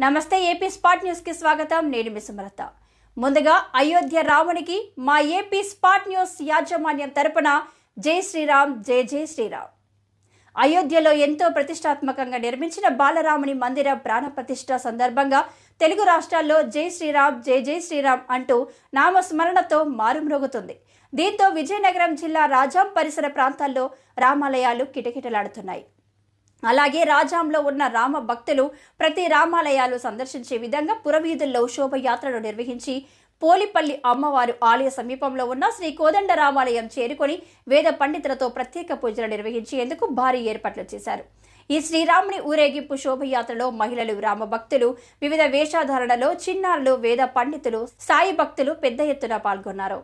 నమస్తే AP spot న్యూస్కి స్వాగతం. నేను మీ సుమలత. ముందుగా అయోధ్య రామునికి మా ఏపీ స్పాట్ న్యూస్ యాజమాన్యం తరపున జై శ్రీరామ్ జై జై శ్రీరామ్. అయోధ్యలో ఎంతో ప్రతిష్టాత్మకంగా నిర్మించిన బాలరాముని మందిర ప్రాణప్రతిష్ఠ సందర్భంగా తెలుగు రాష్ట్రాల్లో జై శ్రీరామ్ జై జై శ్రీరామ్ అంటూ నామస్మరణతో మారుమ్రోగుతుంది. దీంతో విజయనగరం జిల్లా రాజాం పరిసర ప్రాంతాల్లో రామాలయాలు కిటకిటలాడుతున్నాయి. అలాగే రాజాంలో ఉన్న రామ భక్తులు ప్రతి రామాలయాలు సందర్శించే విధంగా పురవీధుల్లో శోభయాత్రలు నిర్వహించి పోలిపల్లి అమ్మవారు ఆలయ సమీపంలో ఉన్న శ్రీ కోదండ రామాలయం చేరుకొని వేద పండితులతో ప్రత్యేక పూజలు నిర్వహించేందుకు భారీ ఏర్పాట్లు చేశారు. ఈ శ్రీరాముని ఊరేగింపు శోభయాత్రలో మహిళలు రామ భక్తులు వివిధ వేషధారణలో చిన్నారులు వేద పండితులు సాయి భక్తులు పెద్ద ఎత్తున పాల్గొన్నారు.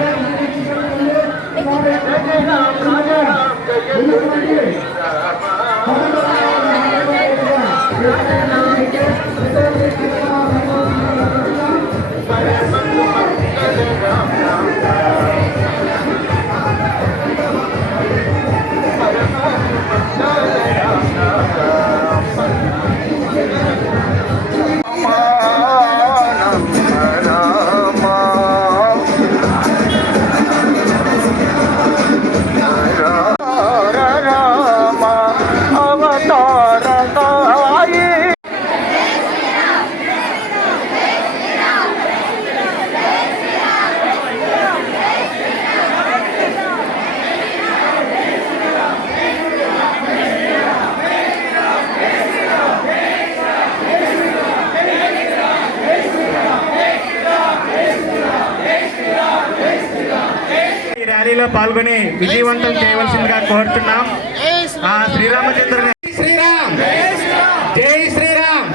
ఈ ర్యాలీలో పాల్గొని విజయవంతం చేయవలసిందిగా కోరుతున్నాం. ఆ శ్రీరామచంద్ర శ్రీరామ్! జై శ్రీరామ్!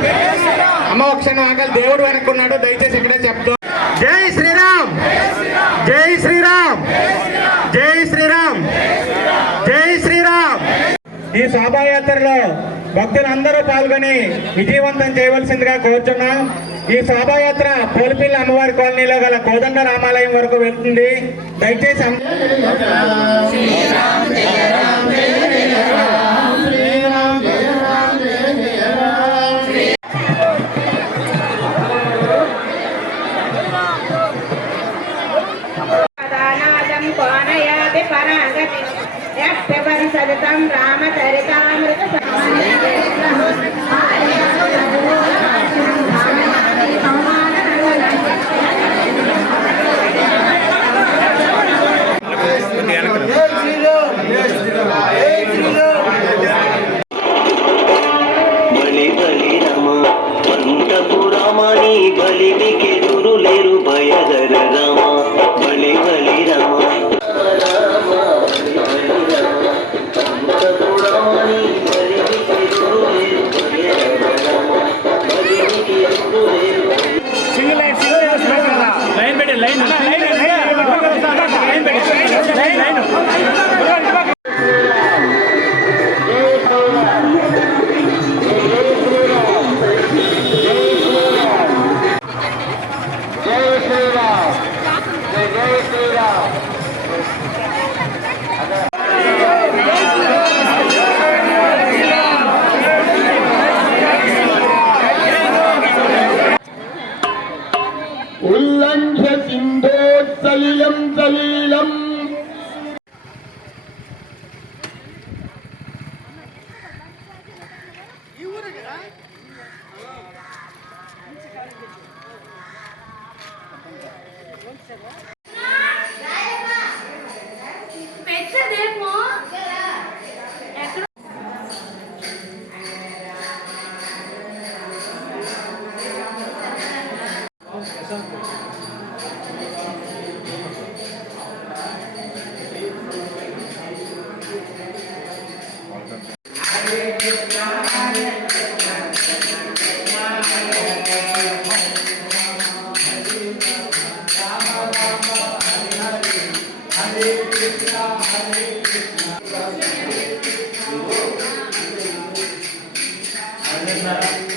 అమ్మ ఒక క్షణం దేవుడు వెనుకున్నాడు దయచేసి ఇక్కడే చెప్తాం జై శ్రీరామ్! జై శ్రీరామ్ జై శ్రీరామ్ జై శ్రీరామ్ ఈ శోభాయాత్రలో భక్తులందరూ పాల్గొని విజయవంతం చేయవలసిందిగా కోరుచున్నాం. ఈ శోభాయాత్ర పోలిపిల్ల అమ్మవారి కాలనీలో గల కోదండ రామాలయం వరకు వెళ్తుంది. దయచేసి రమణి బలికి లేరు భయదర جليلا já.